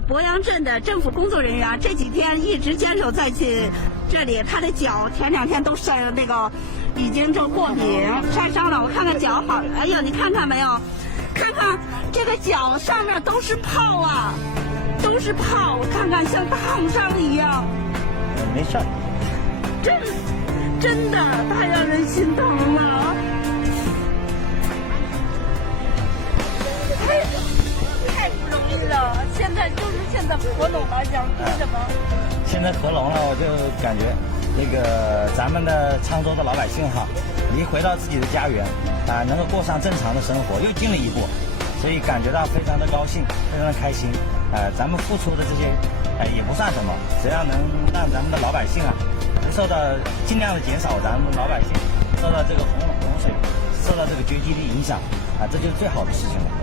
博阳镇的政府工作人员这几天一直坚守在这里，他的脚前2天都晒那个，已经就过敏晒伤了。我看看脚好，哎呀，你看看没有？看看这个脚上面都是泡啊，都是泡，我看看像烫伤一样。没事。真的太让人心疼了。太不容易了，现在合拢了，想说什么？现在合拢了，我就感觉那个咱们的沧州的老百姓哈，一回到自己的家园啊，能够过上正常的生活，又进了一步，所以感觉到非常的高兴，非常的开心。咱们付出的这些也不算什么，只要能让咱们的老百姓啊，受到尽量的减少咱们老百姓受到这个洪水、受到这个绝迹的影响啊，这就是最好的事情了。